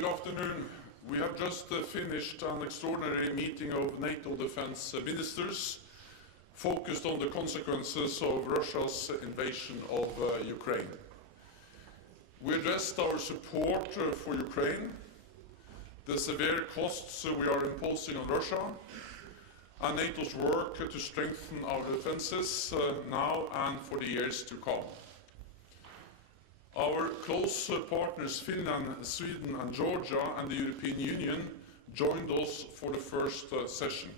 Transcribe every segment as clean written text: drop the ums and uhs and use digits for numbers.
Good afternoon. We have just finished an extraordinary meeting of NATO defense ministers focused on the consequences of Russia's invasion of Ukraine. We addressed our support for Ukraine, the severe costs we are imposing on Russia, and NATO's work to strengthen our defenses now and for the years to come. Our close partners Finland, Sweden and Georgia and the European Union joined us for the first session.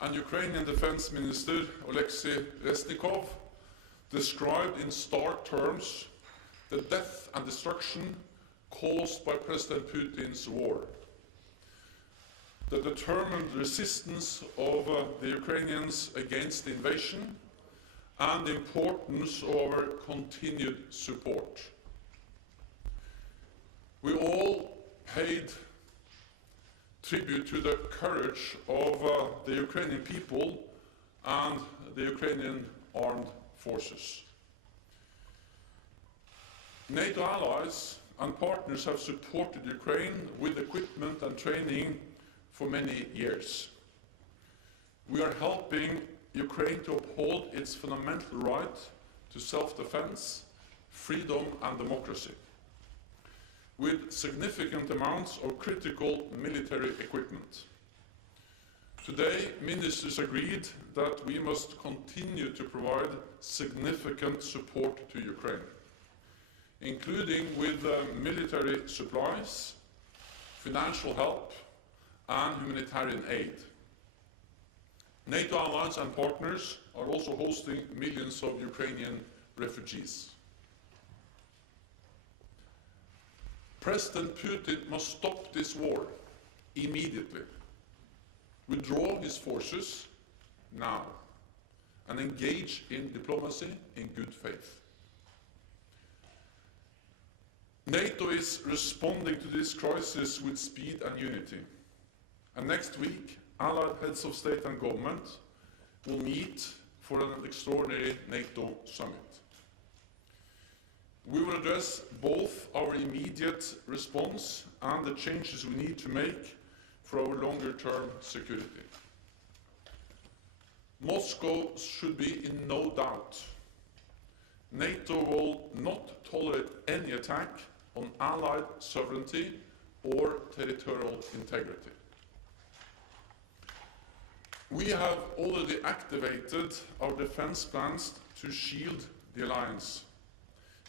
And Ukrainian Defense Minister Alexei Reznikov described in stark terms the death and destruction caused by President Putin's war. The determined resistance of the Ukrainians against the invasion and the importance of our continued support. We all paid tribute to the courage of the Ukrainian people and the Ukrainian armed forces. NATO allies and partners have supported Ukraine with equipment and training for many years. We are helping Ukraine to uphold its fundamental right to self-defense, freedom and democracy, with significant amounts of critical military equipment. Today, ministers agreed that we must continue to provide significant support to Ukraine, including with military supplies, financial help and humanitarian aid. NATO allies and partners are also hosting millions of Ukrainian refugees. President Putin must stop this war immediately, withdraw his forces now, and engage in diplomacy in good faith. NATO is responding to this crisis with speed and unity, and next week Allied heads of state and government will meet for an extraordinary NATO summit. We will address both our immediate response and the changes we need to make for our longer-term security. Moscow should be in no doubt. NATO will not tolerate any attack on Allied sovereignty or territorial integrity. We have already activated our defense plans to shield the alliance,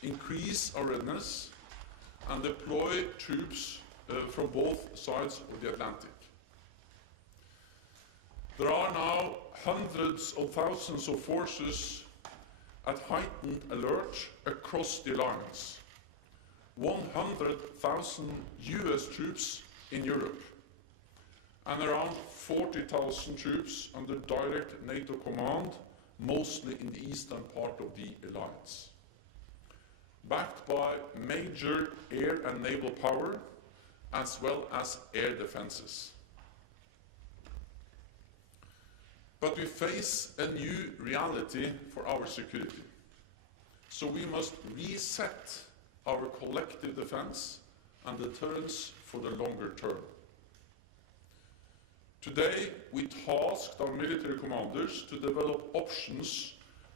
increase our readiness, and deploy troops from both sides of the Atlantic. There are now hundreds of thousands of forces at heightened alert across the alliance, 100,000 US troops in Europe, and around 40,000 troops under direct NATO command, mostly in the eastern part of the alliance, backed by major air and naval power, as well as air defenses. But we face a new reality for our security, so we must reset our collective defense and deterrence for the longer term. Today, we tasked our military commanders to develop options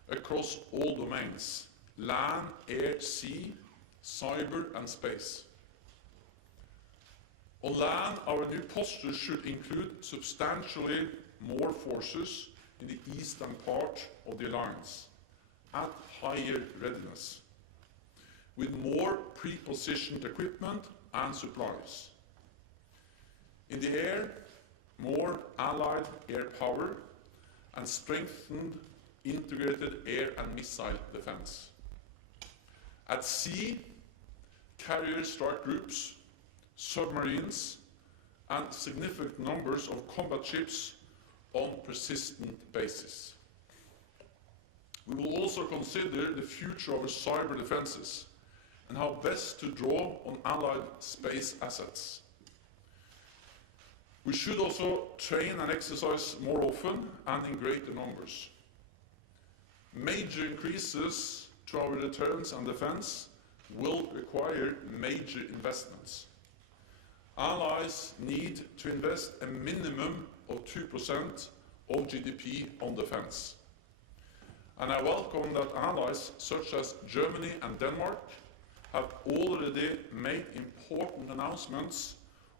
across all domains: land, air, sea, cyber and space. On land, our new posture should include substantially more forces in the eastern part of the alliance, at higher readiness, with more pre-positioned equipment and supplies. In the air, more Allied air power and strengthened integrated air and missile defense. At sea, carrier strike groups, submarines, and significant numbers of combat ships on persistent basis. We will also consider the future of our cyber defenses and how best to draw on Allied space assets. We should also train and exercise more often and in greater numbers. Major increases to our deterrence and defense will require major investments. Allies need to invest a minimum of 2% of GDP on defense. And I welcome that allies such as Germany and Denmark have already made important announcements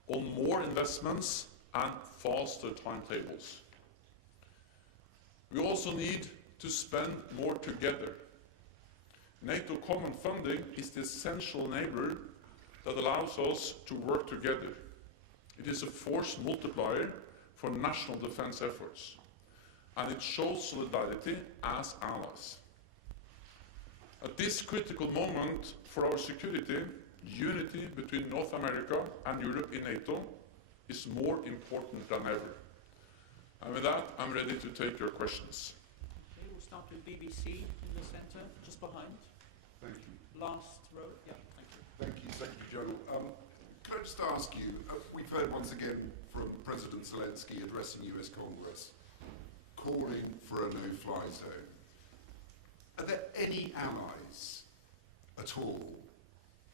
on more investments and faster timetables. We also need to spend more together. NATO common funding is the essential enabler that allows us to work together. It is a force multiplier for national defense efforts, and it shows solidarity as allies. At this critical moment for our security, unity between North America and Europe in NATO is more important than ever. And with that, I'm ready to take your questions. Okay, we'll start with BBC in the centre, just behind. Thank you. Last row. Yeah, thank you. Thank you, Secretary General. Can I just ask you, we've heard once again from President Zelensky addressing US Congress, calling for a no-fly zone. Are there any allies at all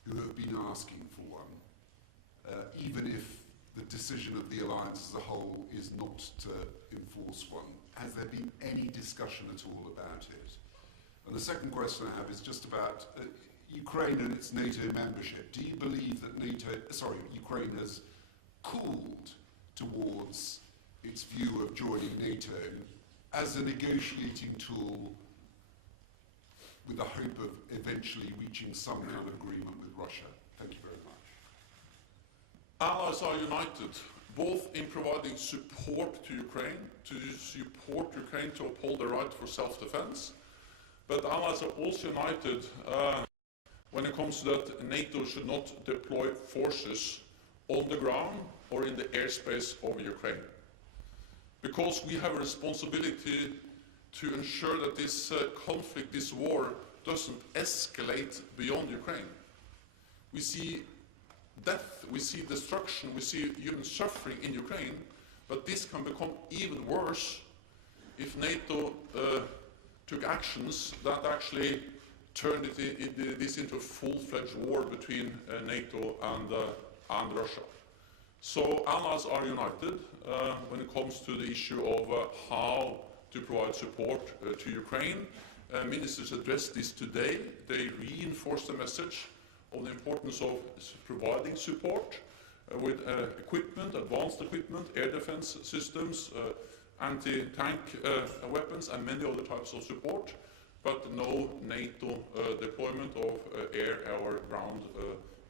who have been asking for one, even if the decision of the alliance as a whole is not to enforce one? Has there been any discussion at all about it? And the second question I have is just about Ukraine and its NATO membership. Do you believe that Ukraine has cooled towards its view of joining NATO as a negotiating tool with the hope of eventually reaching some kind of agreement with Russia? Thank you very much. Allies are united, both in providing support to Ukraine, to support Ukraine to uphold the right for self-defense, but allies are also united when it comes to that NATO should not deploy forces on the ground or in the airspace over Ukraine. Because we have a responsibility to ensure that this conflict, this war, doesn't escalate beyond Ukraine. We see death, we see destruction, we see human suffering in Ukraine, but this can become even worse if NATO took actions that actually turned this into a full-fledged war between NATO and Russia. So allies are united when it comes to the issue of how to provide support to Ukraine. Ministers addressed this today. They reinforced the message of the importance of providing support with equipment, advanced equipment, air defense systems, anti-tank weapons, and many other types of support, but no NATO deployment of air or ground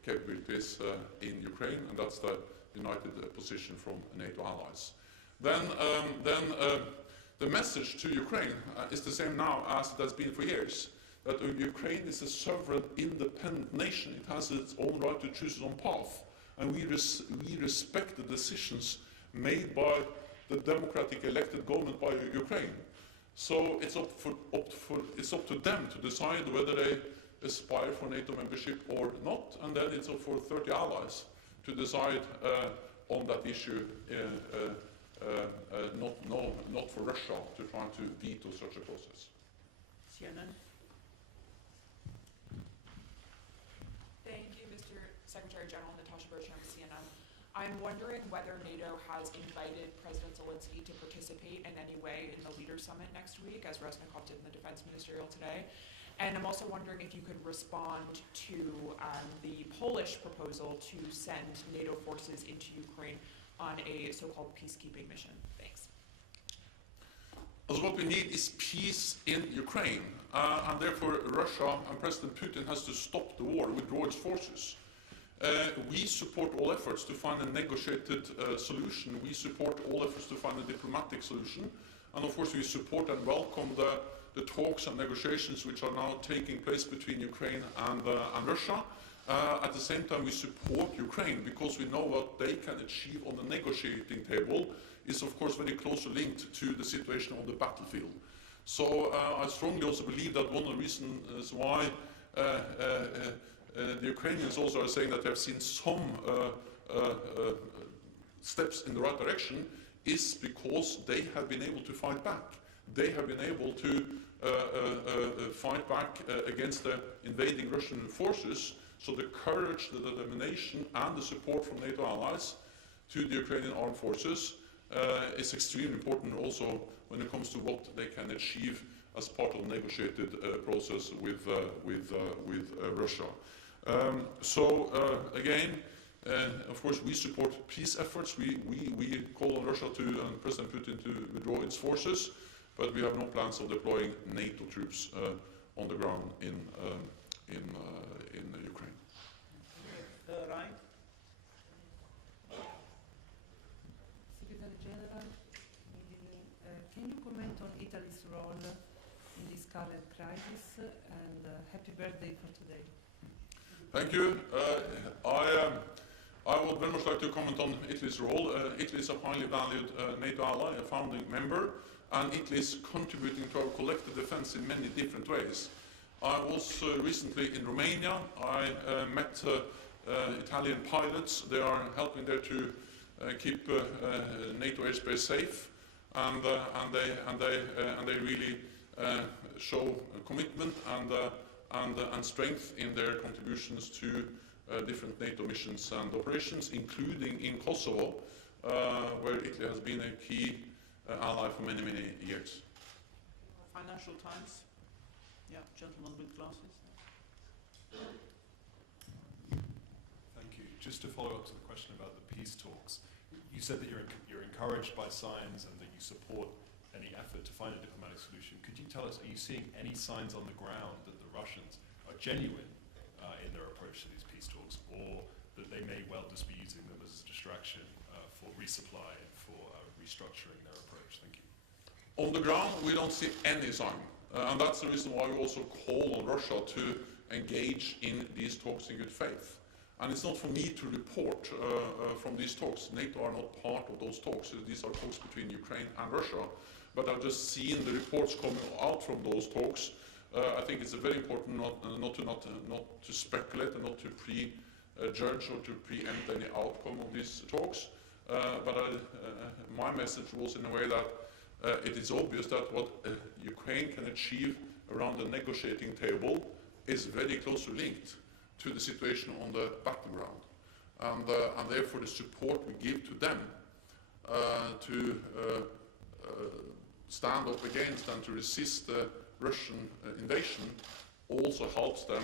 capabilities in Ukraine, and that's the united position from NATO allies. Then the message to Ukraine is the same now as it has been for years, that Ukraine is a sovereign, independent nation. It has its own right to choose its own path, and we respect the decisions made by the democratic elected government by Ukraine. So it's up to them to decide whether they aspire for NATO membership or not, and then it's up for 30 allies to decide on that issue, not for Russia to try to veto such a process. CNN. Thank you, Mr. Secretary General. Natasha Bersham, CNN. I'm wondering whether NATO has invited President Zelensky to participate in any way in the Leaders Summit next week, as Resnikov did in the Defense Ministerial today. And I'm also wondering if you could respond to the Polish proposal to send NATO forces into Ukraine on a so-called peacekeeping mission. Thanks. Also, what we need is peace in Ukraine, and therefore Russia and President Putin has to stop the war, withdraw its forces. We support all efforts to find a negotiated solution. We support all efforts to find a diplomatic solution. And of course we support and welcome the talks and negotiations which are now taking place between Ukraine and Russia. At the same time we support Ukraine because we know what they can achieve on the negotiating table is of course very closely linked to the situation on the battlefield. So I strongly also believe that one of the reasons why the Ukrainians also are saying that they have seen some steps in the right direction is because they have been able to fight back. they have been able to fight back against the invading Russian forces. So the courage, the determination, and the support from NATO allies to the Ukrainian armed forces is extremely important also when it comes to what they can achieve as part of the negotiated process with Russia. Again, of course, we support peace efforts. We call on Russia to and President Putin to withdraw its forces, but we have no plans of deploying NATO troops on the ground in Ukraine. Ryan? Secretary General, can you comment on Italy's role in this current crisis? And happy birthday for today. Thank you. I would very much like to comment on Italy's role. Italy is a highly valued NATO ally, a founding member, and Italy is contributing to our collective defense in many different ways. I was recently in Romania. I met Italian pilots. They are helping there to keep NATO airspace safe, and they really show commitment and strength in their contributions to different NATO missions and operations, including in Kosovo, where Italy has been a key ally for many, many years. Financial Times? Yeah, gentleman with glasses. Thank you. Just to follow up to the question about the peace talks, you said that you're encouraged by signs and that you support any effort to find a diplomatic solution. Could you tell us, are you seeing any signs on the ground that the Russians are genuine in their approach to these peace talks, or that they may well just be using them as a distraction for resupply and for restructuring their approach? Thank you. On the ground, we don't see any sign. And that's the reason why we also call on Russia to engage in these talks in good faith. And it's not for me to report from these talks. NATO are not part of those talks. These are talks between Ukraine and Russia. But I've just seen the reports coming out from those talks. I think it's very important not to speculate and not to prejudge or to preempt any outcome of these talks. But my message was in a way that it is obvious that what Ukraine can achieve around the negotiating table is very closely linked to the situation on the battleground. And therefore the support we give to them to stand up against and to resist the Russian invasion also helps them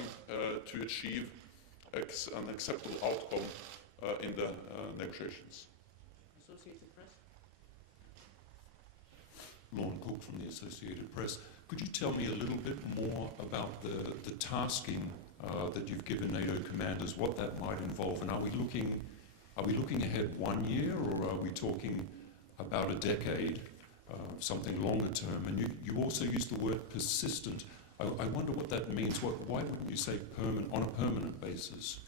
to achieve an acceptable outcome in the negotiations. Associated Press? Lorne Cook from the Associated Press. Could you tell me a little bit more about the tasking that you've given NATO commanders, what that might involve, and are we looking ahead 1 year, or are we talking about a decade, something longer term? And you also use the word persistent. I wonder what that means. Why wouldn't you say on a permanent basis?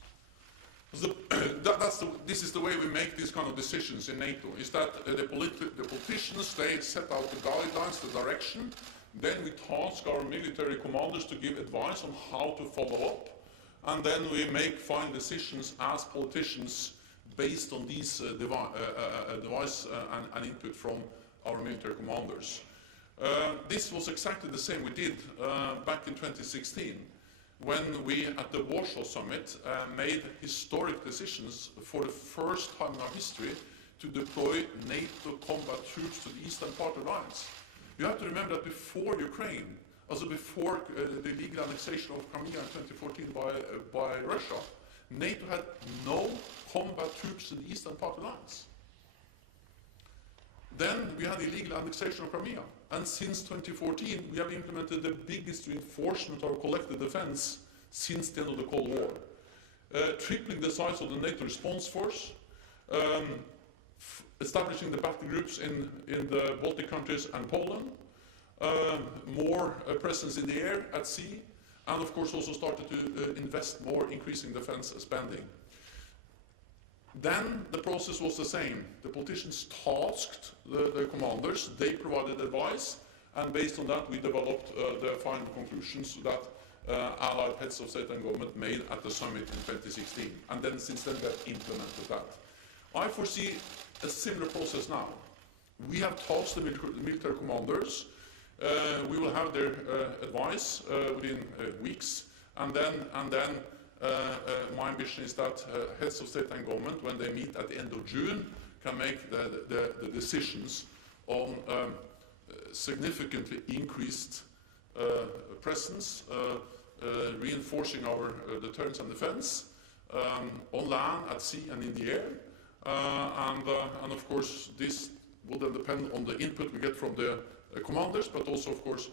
This is the way we make these kind of decisions in NATO, is that the politicians, they set out the guidelines, the direction, then we task our military commanders to give advice on how to follow up, and then we make fine decisions as politicians based on these advice and input from our military commanders. This was exactly the same we did back in 2016, when we, at the Warsaw Summit, made historic decisions for the first time in our history to deploy NATO combat troops to the eastern part of the alliance. You have to remember that before Ukraine, also before the illegal annexation of Crimea in 2014 by Russia, NATO had no combat troops in the eastern part of the alliance. Then we had the illegal annexation of Crimea, and since 2014 we have implemented the biggest reinforcement of our collective defense since the end of the Cold War, tripling the size of the NATO response force, establishing the battle groups in the Baltic countries and Poland, more presence in the air, at sea, and of course also started to invest more, increasing defense spending. Then the process was the same. The politicians tasked the commanders, they provided advice, and based on that we developed the final conclusions that Allied heads of state and government made at the summit in 2016. And then since then we have implemented that. I foresee a similar process now. We have tasked the military commanders We will have their advice within weeks, and then my ambition is that heads of state and government, when they meet at the end of June, can make the decisions on significantly increased presence, reinforcing our deterrence and defense on land, at sea, and in the air. And of course, this will then depend on the input we get from the commanders, but also, of course,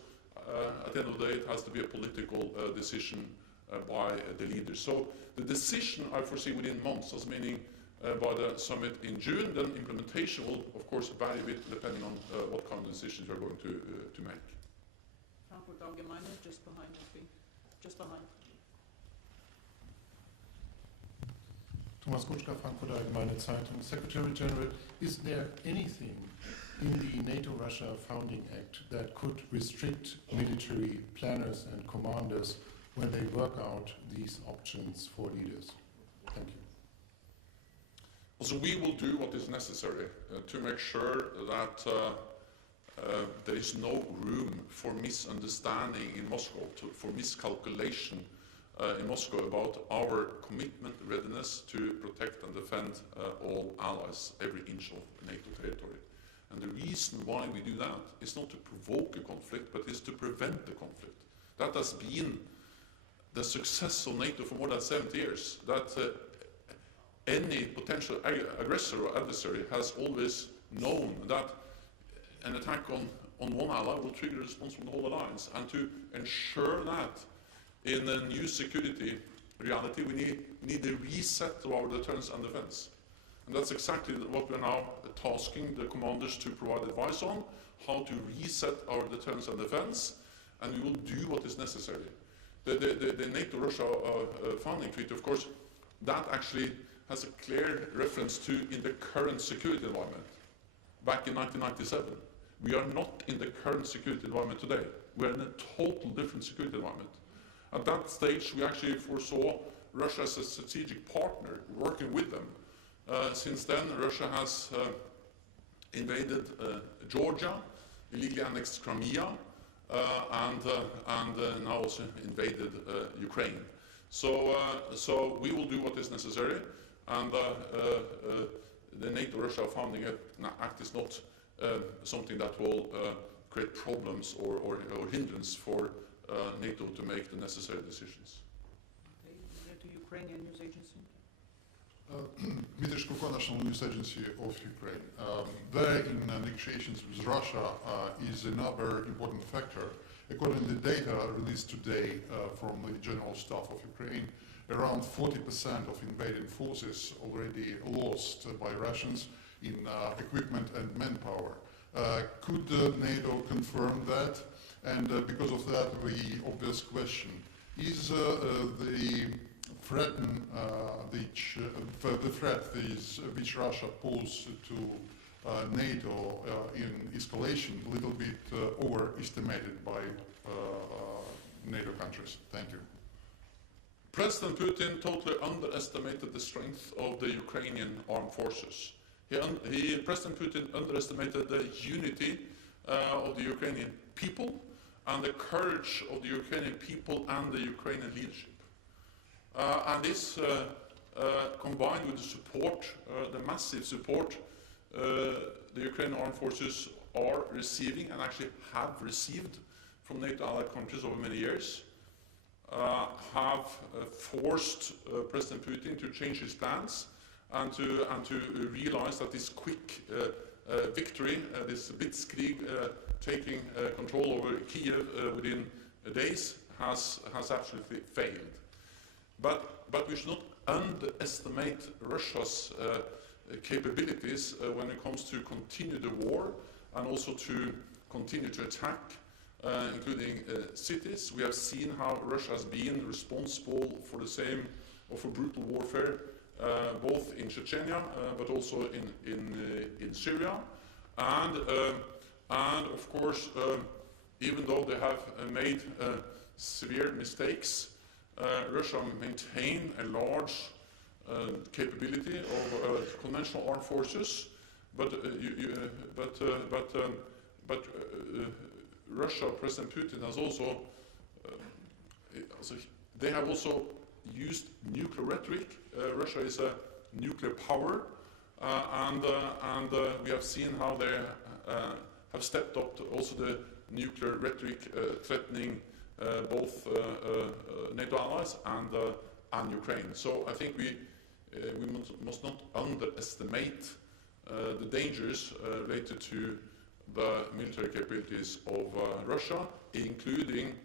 at the end of the day, it has to be a political decision by the leaders. So the decision I foresee within months, as meaning by the summit in June, then implementation will, of course, vary a bit depending on what kind of decisions we are going to make. Frankfurt Allgemeine, just behind us, just behind. Thomas Kutschka, Frankfurt Allgemeine Zeitung. Secretary General, is there anything in the NATO-Russia Founding Act that could restrict military planners and commanders when they work out these options for leaders? Thank you. So we will do what is necessary to make sure that there is no room for misunderstanding in Moscow, for miscalculation in Moscow about our commitment, readiness to protect and defend all allies, every inch of NATO territory. And the reason why we do that is not to provoke a conflict, but is to prevent the conflict. That has been the success of NATO for more than 70 years, that any potential aggressor or adversary has always known that an attack on one ally will trigger a response from the whole alliance. And to ensure that in a new security reality, we need a reset of our deterrence and defense. And that's exactly what we're now tasking the commanders to provide advice on, how to reset our deterrence and defense, and we will do what is necessary. The NATO-Russia founding treaty, of course, that actually has a clear reference to in the current security environment. Back in 1997, we are not in the current security environment today. We are in a total different security environment. At that stage, we actually foresaw Russia as a strategic partner, working with them. Since then, Russia has invaded Georgia, illegally annexed Crimea, and now also invaded Ukraine. So we will do what is necessary, and the NATO-Russia Founding Act is not something that will create problems or hindrance for NATO to make the necessary decisions. Okay, to Ukrainian News Agency. Dmitry Shkuko, National News Agency of Ukraine. There in negotiations with Russia is another important factor. According to the data released today from the General Staff of Ukraine, around 40% of invading forces already lost by Russians in equipment and manpower. Could NATO confirm that? And because of that, the obvious question, is the threat which Russia poses to NATO in escalation a little bit overestimated by NATO countries? Thank you. President Putin totally underestimated the strength of the Ukrainian armed forces. President Putin underestimated the unity of the Ukrainian people and the courage of the Ukrainian people and the Ukrainian leadership. And this, combined with the support, the massive support the Ukrainian armed forces are receiving and actually have received from NATO allied countries over many years, have forced President Putin to change his stance and to realize that this quick victory, this blitzkrieg taking control over Kiev within days, has absolutely failed. But we should not underestimate Russia's capabilities when it comes to continue the war and also to continue to attack, including cities. We have seen how Russia has been responsible for the same, or for brutal warfare, both in Chechnya, but also in Syria. And of course, even though they have made severe mistakes, Russia maintained a large capability of conventional armed forces, but Russia, President Putin has also, they have also used nuclear rhetoric. Russia is a nuclear power, and we have seen how they have stepped up to also the nuclear rhetoric threatening both NATO allies and Ukraine. So I think we must not underestimate the dangers related to the military capabilities of Russia, including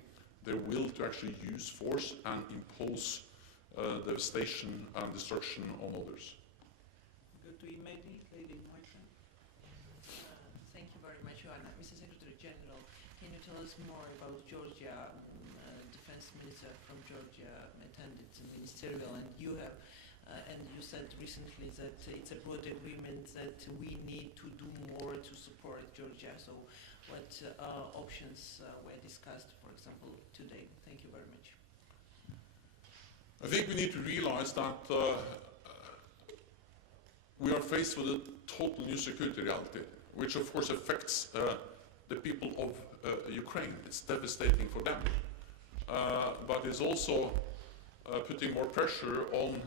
their will to actually use force and impose devastation and destruction on others. Go to Imedi, lady in white shirt. Thank you very much, Joanna. Mr. Secretary General, can you tell us more about Georgia? Defense Minister from Georgia attended the ministerial, and you have, and you said recently that it's a broad agreement that we need to do more to support Georgia. So, what options were discussed, for example, today? Thank you very much. I think we need to realize that we are faced with a total new security reality, which of course affects the people of Ukraine. It's devastating for them. But it's also putting more pressure on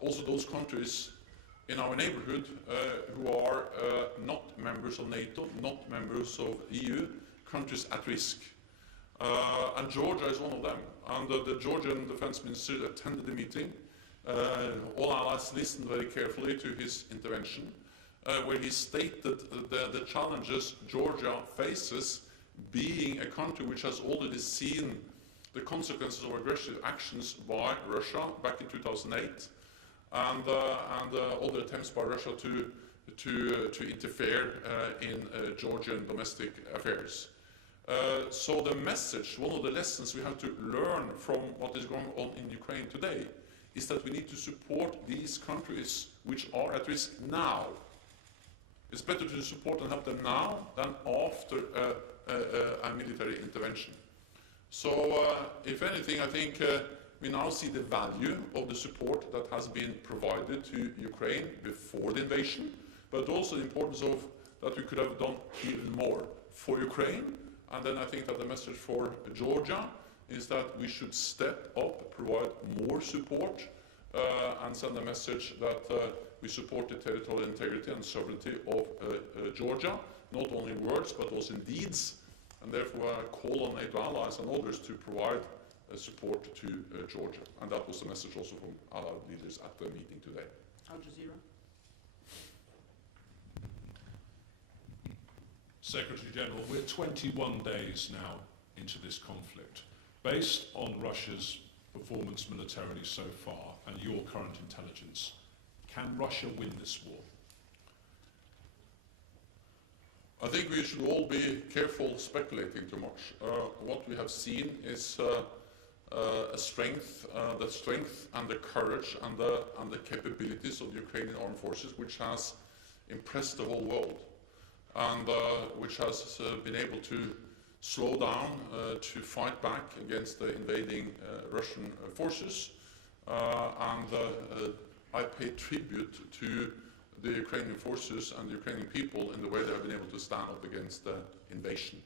also those countries in our neighborhood who are not members of NATO, not members of EU, countries at risk. And Georgia is one of them. And the Georgian defense minister attended the meeting. All allies listened very carefully to his intervention, where he stated the challenges Georgia faces, being a country which has already seen the consequences of aggressive actions by Russia back in 2008, and other attempts by Russia to interfere in Georgian domestic affairs. So the message, one of the lessons we have to learn from what is going on in Ukraine today, is that we need to support these countries which are at risk now. It's better to support and help them now than after a military intervention. So, if anything, I think we now see the value of the support that has been provided to Ukraine before the invasion, but also the importance of that we could have done even more for Ukraine. And then I think that the message for Georgia is that we should step up, provide more support, and send a message that we support the territorial integrity and sovereignty of Georgia, not only in words but also in deeds. And therefore I call on NATO allies and others to provide support to Georgia. And that was the message also from allied leaders at the meeting today. Al Jazeera. Secretary General, we're 21 days now into this conflict. Based on Russia's performance militarily so far and your current intelligence, can Russia win this war? I think we should all be careful speculating too much. What we have seen is the strength and the courage and the capabilities of the Ukrainian armed forces, which has impressed the whole world, and which has been able to slow down, to fight back against the invading Russian forces. I pay tribute to the Ukrainian forces and the Ukrainian people in the way they have been able to stand up against the invasion.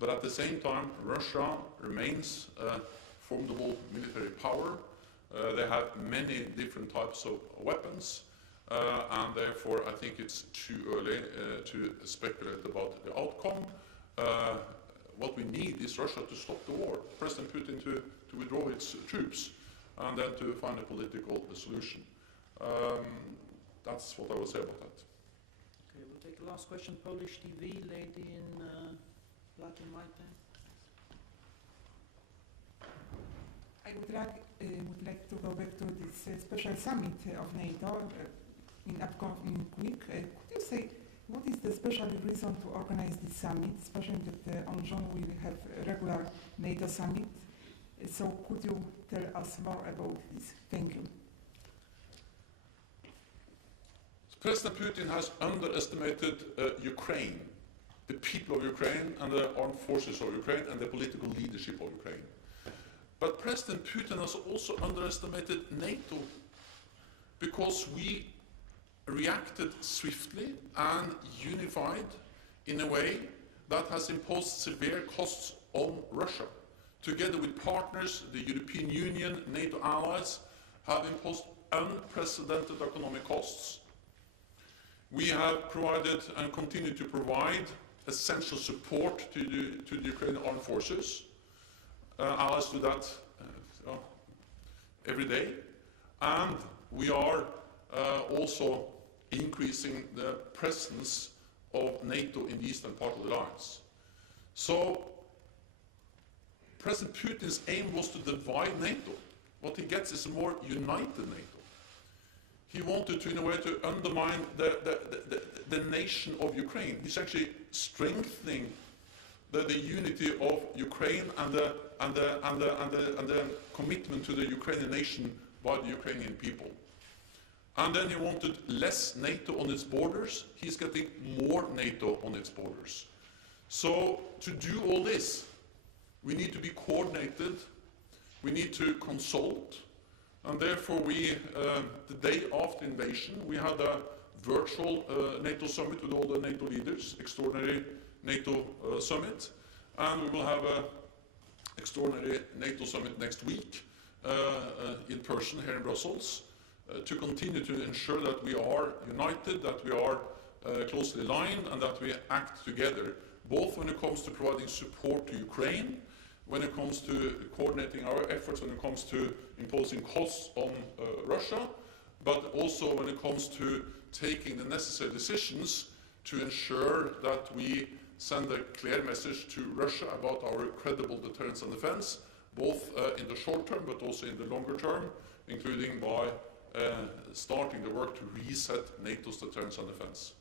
But at the same time, Russia remains a formidable military power. They have many different types of weapons, and therefore I think it's too early to speculate about the outcome. What we need is Russia to stop the war, President Putin to withdraw its troops, and then to find a political solution. That's what I will say about that. Okay, we'll take the last question. Polish TV, lady in black and white there. I would like to go back to this special summit of NATO in upcoming week. Could you say what is the special reason to organize this summit, especially that on June we will have a regular NATO summit? So could you tell us more about this? Thank you. President Putin has underestimated Ukraine, the people of Ukraine and the armed forces of Ukraine and the political leadership of Ukraine. But President Putin has also underestimated NATO, because we reacted swiftly and unified in a way that has imposed severe costs on Russia. Together with partners, the European Union, NATO allies, have imposed unprecedented economic costs. We have provided and continue to provide essential support to the Ukrainian armed forces. Allies do that every day. And we are also increasing the presence of NATO in the eastern part of the alliance. So President Putin's aim was to divide NATO. What he gets is a more united NATO. He wanted to, in a way, to undermine the nation of Ukraine. He's actually strengthening the unity of Ukraine and the commitment to the Ukrainian nation by the Ukrainian people. And then he wanted less NATO on its borders. He's getting more NATO on its borders. So to do all this, we need to be coordinated, we need to consult, and therefore we, the day after invasion, we had a virtual NATO summit with all the NATO leaders, extraordinary NATO summit, and we will have an extraordinary NATO summit next week in person here in Brussels to continue to ensure that we are united, that we are closely aligned, and that we act together, both when it comes to providing support to Ukraine, when it comes to coordinating our efforts, when it comes to imposing costs on Russia, but also when it comes to taking the necessary decisions to ensure that we send a clear message to Russia about our credible deterrence and defense, both in the short term but also in the longer term, including by starting the work to reset NATO's deterrence and defense.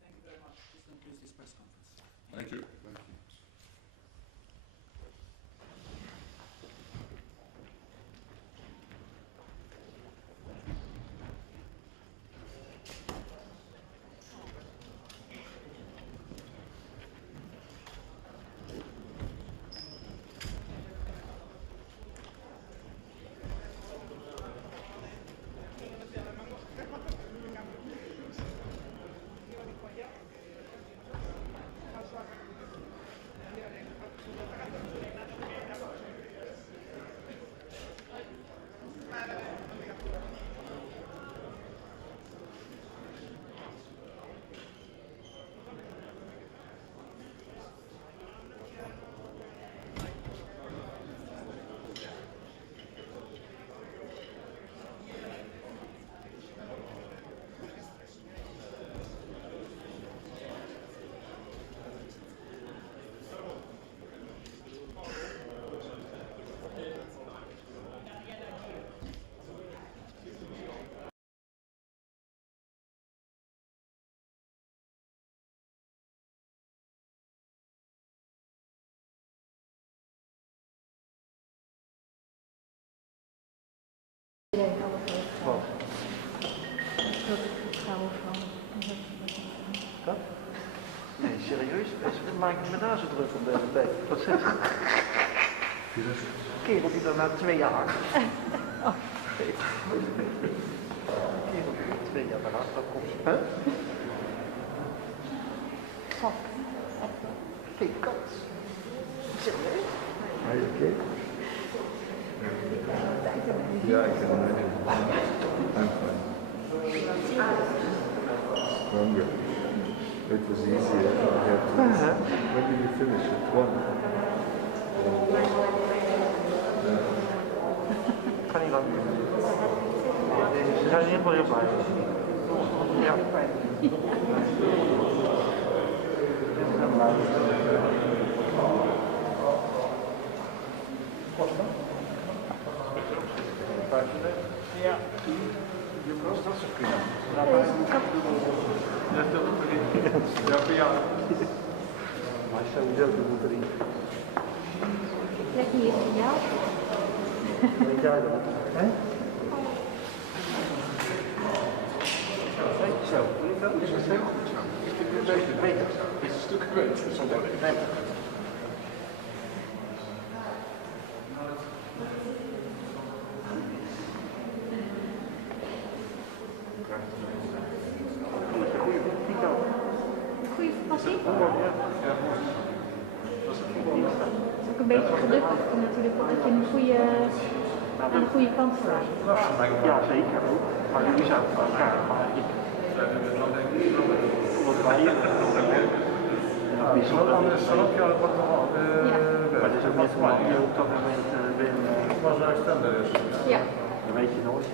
Thank you very much. This concludes this press conference. Thank you. Nee, serieus? Maak ik me daar zo druk om de hele tijd? Wat zeg je? Kerel die er na 2 jaar. Kerel die er 2 jaar naar dat komt. Huh? Geen kans. Serieus? Hij is oké. Ja, ik heb hem longer. It was easier. When did you finish it? 1. Kan niet lang meer. Ze zijn in ieder geval heel blij. Ja. Ja. Je kost dat zo kunnen. Ja, voor jou. Maar sowieso de moeder in. Leg hier voor jou. Weet jij dat? Hè? Zo. Is het heel goed zo? Beter. Is een stuk beter. Zo beter. Goeie passie. Ja. een beetje geluk achter natuurlijk, dat je aan de goede kant staat. Ja, zeker. Maar nu zou het wel gaan. Maar ik... Wat wij hier... bijzonder is. Ja. Maar het is ook net hoe je op dat moment bent. Ja. Dat weet je nooit.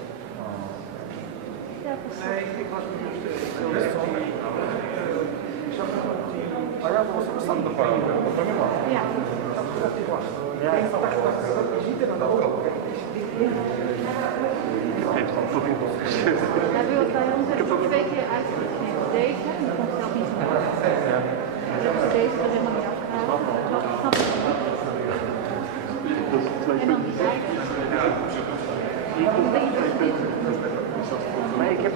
Ja, precies. Nee, ik was niet Ja. Hebben we bij ons hebben we 2 keer uitgegeven. Deze, die vond ik zelf niet zo mooi. En dan is deze er helemaal niet afgehaald. Dat snap ik niet. En dan die zijde. Nee, ik heb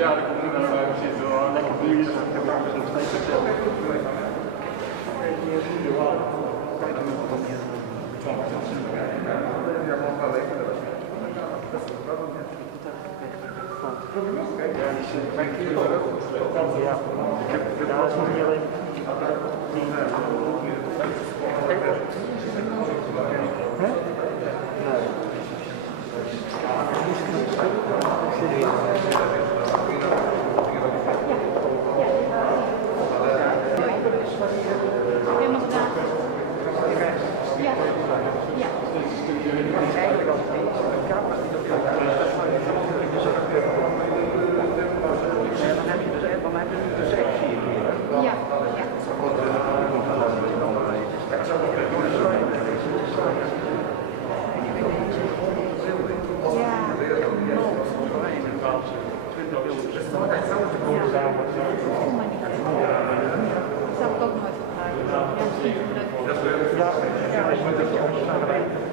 ja, dat komt niet naar lekker boeien. Ik heb nog steeds hetzelfde. Helemaal gedaan. Ja. Ja. Eigenlijk als die camera niet op dan heb je dus de sectie hier. Ja. Ja, ik zou het ook nooit gebruiken. Ja, misschien is het leuk. Ja,